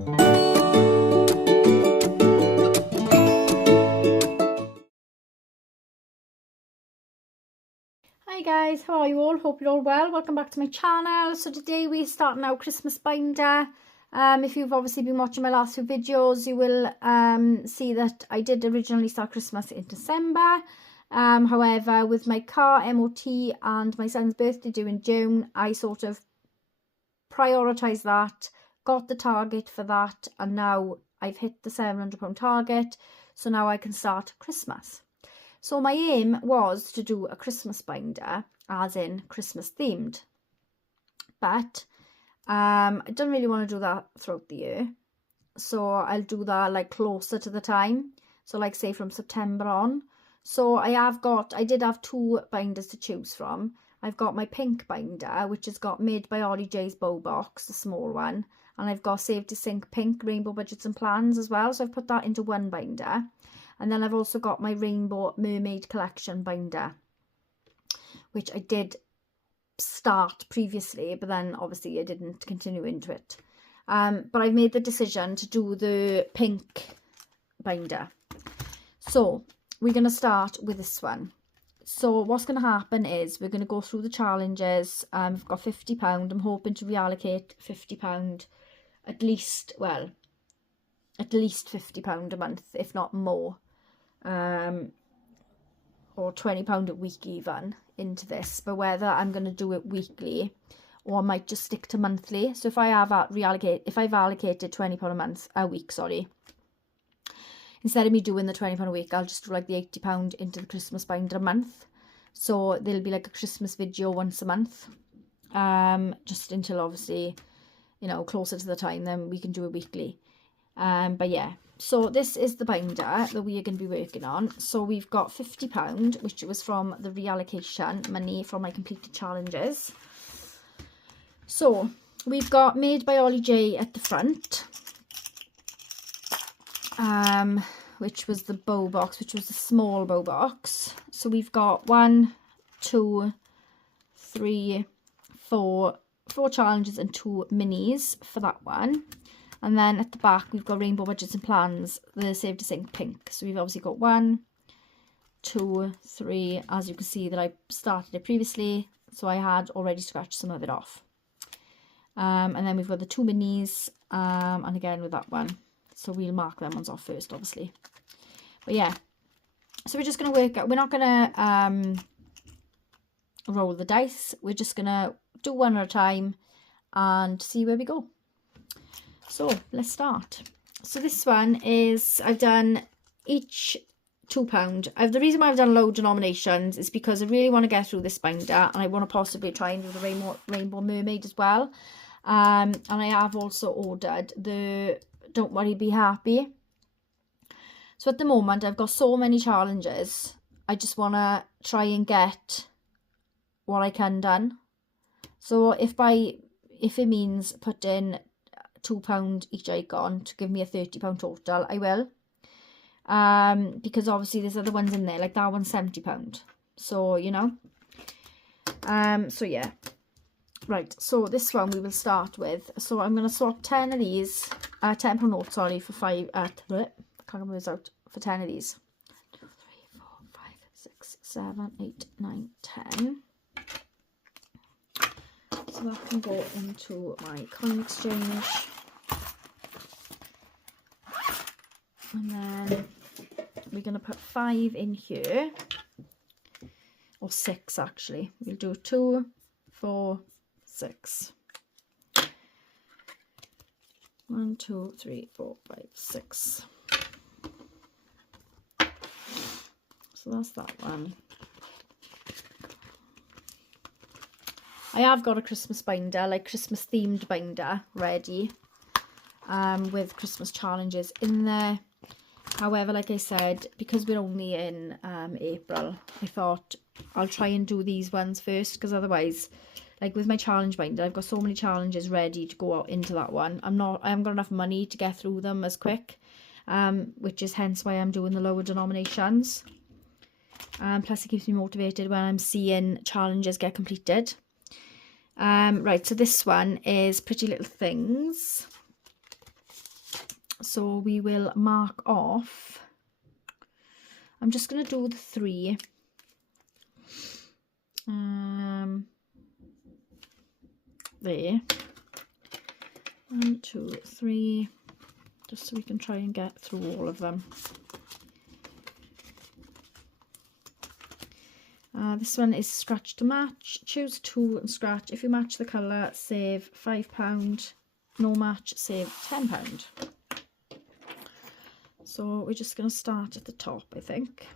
Hi guys, how are you all? Hope you're all well. Welcome back to my channel. So today we're starting our Christmas binder. If you've obviously been watching my last few videos, you will see that I did originally start Christmas in December. However, with my car MOT and my son's birthday due in June, I sort of prioritised that, got the target for that, and now I've hit the £700 target. So now I can start Christmas. So my aim was to do a Christmas binder, as in Christmas themed. But I don't really want to do that throughout the year. So I'll do that like closer to the time. So like say from September on. So I did have two binders to choose from. I've got my pink binder, which has got Made by Ollie J's Bow Box, the small one. And I've got Save to Sync Pink Rainbow Budgets and Plans as well. So I've put that into one binder. And then I've also got my Rainbow Mermaid Collection binder, which I did start previously, but then obviously I didn't continue into it. But I've made the decision to do the pink binder. So we're going to start with this one. So what's going to happen is we're going to go through the challenges. I've got £50. I'm hoping to reallocate £50 at least, well, at least £50 a month, if not more. Or £20 a week even into this, but whether I'm going to do it weekly or I might just stick to monthly. So if I've allocated £20 a week, instead of me doing the £20 a week, I'll just do like the £80 into the Christmas binder a month. So there'll be like a Christmas video once a month, just until obviously, you know, closer to the time, then we can do it weekly. But yeah, so this is the binder that we are going to be working on. So we've got £50, which was from the reallocation money from my completed challenges. So we've got Made by Ollie J at the front, which was the bow box, which was the small bow box. So we've got 1, 2, 3, 4 challenges and 2 minis for that one. And then at the back, we've got Rainbow Budgets and Plans, the Save to Sync Pink. So we've obviously got 1, 2, 3, as you can see that I started it previously. So I had already scratched some of it off. And then we've got the 2 minis, and again with that one. So we'll mark them ones off first, obviously. But yeah, so we're just going to work out, we're not going to roll the dice. We're just going to do one at a time and see where we go. So let's start. So this one is, I've done each £2. The reason why I've done low denominations is because I really want to get through this binder, and I want to possibly try and do the Rainbow Mermaid as well. And I have also ordered the Don't Worry Be Happy. So at the moment I've got so many challenges, I just want to try and get what I can done. So if it means putting £2 each icon to give me a £30 total, I will. Because obviously there's other ones in there, like that one's £70. So, you know. So yeah. Right, so this one we will start with. So I'm going to swap 10 of these, £10 notes, sorry, for 5, I can't remember this out, for 10 of these. 2, 3, 4, 5, 6, 7, 8, 9, 10. So that can go into my coin exchange. And then we're going to put 5 in here. Or 6 actually. We'll do 2, 4, 6. 1, 2, 3, 4, 5, 6. So that's that one. I have got a Christmas binder, like Christmas themed binder ready, with Christmas challenges in there. However, like I said, because we're only in April, I thought I'll try and do these ones first, because otherwise, like with my challenge binder, I've got so many challenges ready to go out into that one. I haven't got enough money to get through them as quick, which is hence why I'm doing the lower denominations. Plus it keeps me motivated when I'm seeing challenges get completed. Right, so this one is Pretty Little Things. So we will mark off. I'm just going to do the 3. There. 1, 2, 3. Just so we can try and get through all of them. This one is scratch to match. Choose 2 and scratch. If you match the colour, save £5. No match, save £10. So we're just going to start at the top, I think.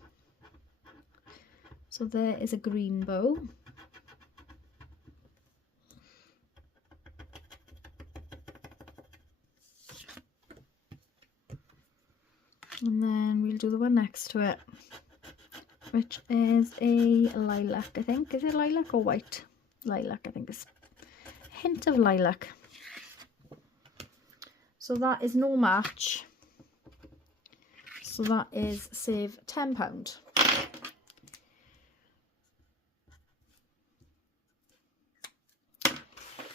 So there is a green bow. And then we'll do the one next to it, which is a lilac, I think. Is it lilac or white? Lilac, I think. It's a hint of lilac. So that is no match. So that is save £10.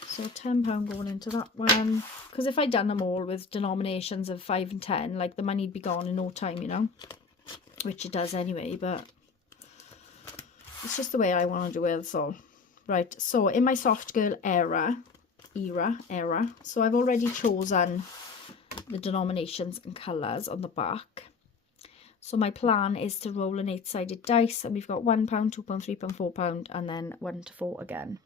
So £10 going into that one. Because if I'd done them all with denominations of 5 and 10, like the money'd be gone in no time, you know. Which it does anyway, but it's just the way I want to do it, so. Right, so in my Soft Girl era, so I've already chosen the denominations and colours on the back. So my plan is to roll an 8-sided dice, and we've got £1, £2, £3, £4, and then 1 to 4 again.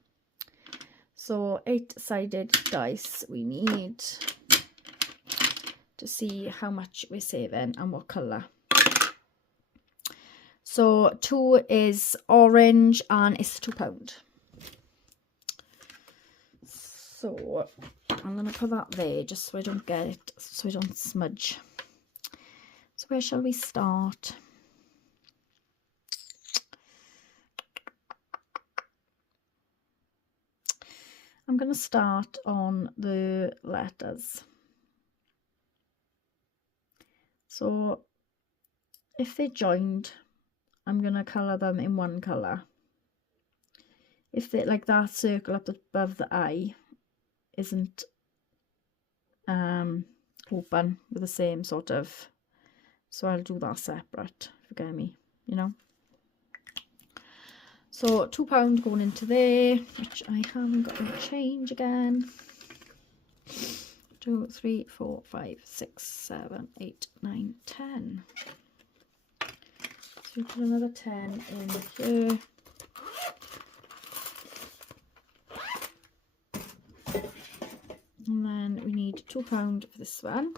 So 8-sided dice we need to see how much we're saving and what colour. So 2 is orange and it's £2. So I'm going to put that there just so I don't get it, so I don't smudge. So where shall we start? I'm going to start on the letters. So if they're joined, I'm going to colour them in one colour. If they like that circle up above the eye isn't open with the same sort of, so I'll do that separate, forget me, you know. So £2 going into there, which I haven't got any change again. 2, 3, 4, 5, 6, 7, 8, 9, 10. So we put another 10 in here. And then we need £2 for this one.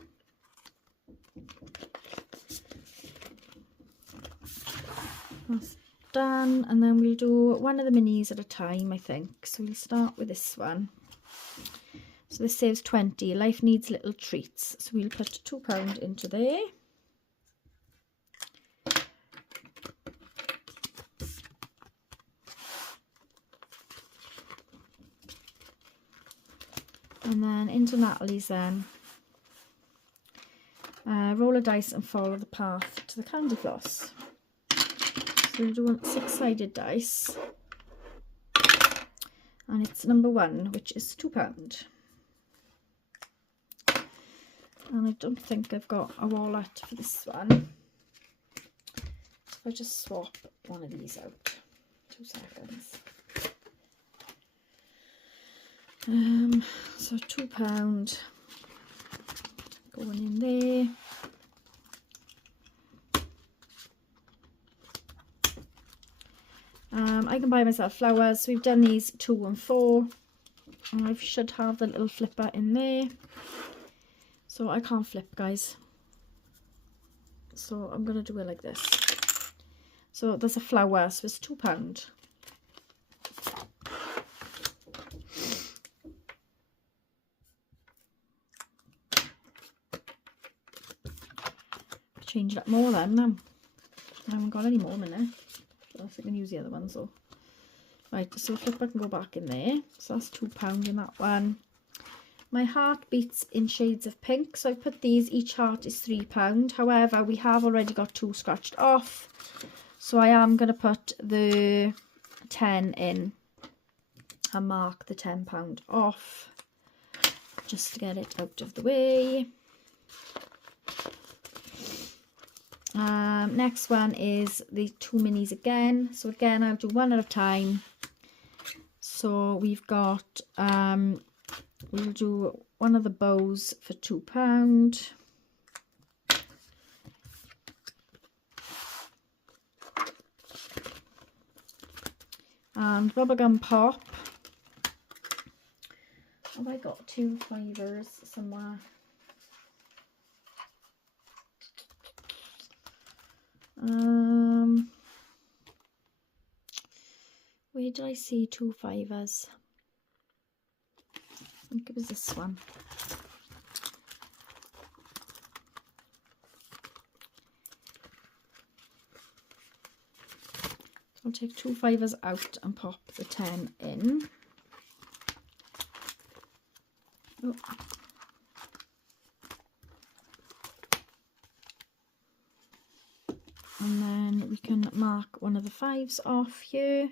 That's done, and then we'll do one of the minis at a time, I think. So we'll start with this one. So this saves 20. Life needs little treats. So we'll put £2 into there. And then into Natalie's then. Roll a dice and follow the path to the candy floss. So we'll do a 6-sided dice. And it's number 1, which is £2. And I don't think I've got a wallet for this one. So I just swap one of these out. 2 seconds. So £2 going in there. I can buy myself flowers. We've done these 2 and 4. And I should have the little flipper in there. So I can't flip, guys. So I'm going to do it like this. So there's a flower, so it's £2. Change that more then. No, I haven't got any more in there. So I can use the other one. So right, so flipper can go back in there. So that's £2 in that one. My heart beats in shades of pink. So I put these. Each heart is £3. However, we have already got 2 scratched off. So I am going to put the 10 in and mark the £10 off, just to get it out of the way. Next one is the 2 minis again. So again, I'll do one at a time. So we've got, we'll do one of the bows for £2. And bubblegum pop. Have I got 2 fivers somewhere? Where did I see 2 fivers? I think it was this one. I'll take 2 fivers out and pop the 10 in. Oh. And then we can mark one of the 5s off here.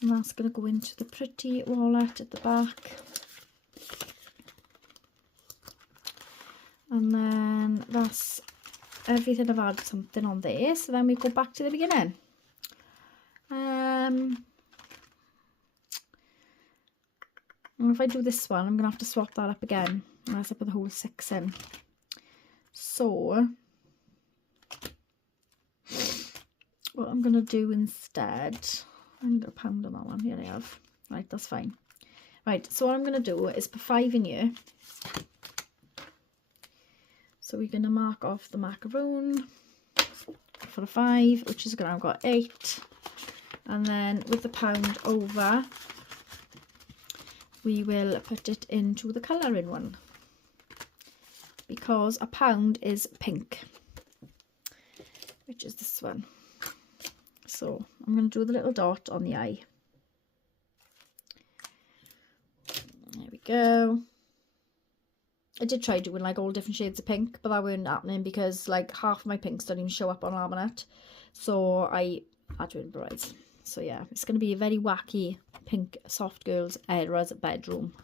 And that's going to go into the pretty wallet at the back. And then that's everything. I've added something on there. So then we go back to the beginning. And if I do this one, I'm going to have to swap that up again. Unless I put the whole 6 in. So, what I'm going to do instead, I'm going to pound on that one. Here I have. Right, that's fine. Right, so what I'm going to do is put 5 in here. So we're going to mark off the macaroon for a 5, which is going to have got 8. And then with the pound over, we will put it into the colouring one. Because a pound is pink, which is this one. So I'm going to do the little dot on the eye. There we go. I did try doing like all different shades of pink, but that weren't happening because like half of my pinks don't even show up on laminate. So I had to improvise. So yeah, it's going to be a very wacky pink soft girls era's bedroom.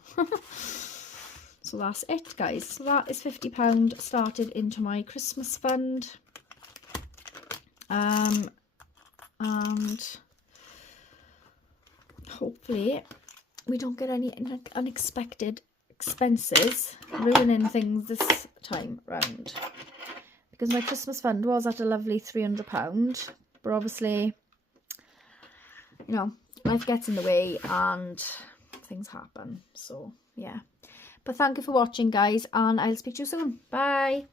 So that's it, guys. So that is £50 started into my Christmas fund. And hopefully we don't get any unexpected expenses ruining things this time round. Because my Christmas fund was at a lovely £300. But obviously, you know, life gets in the way and things happen. So, yeah. But thank you for watching, guys, and I'll speak to you soon. Bye.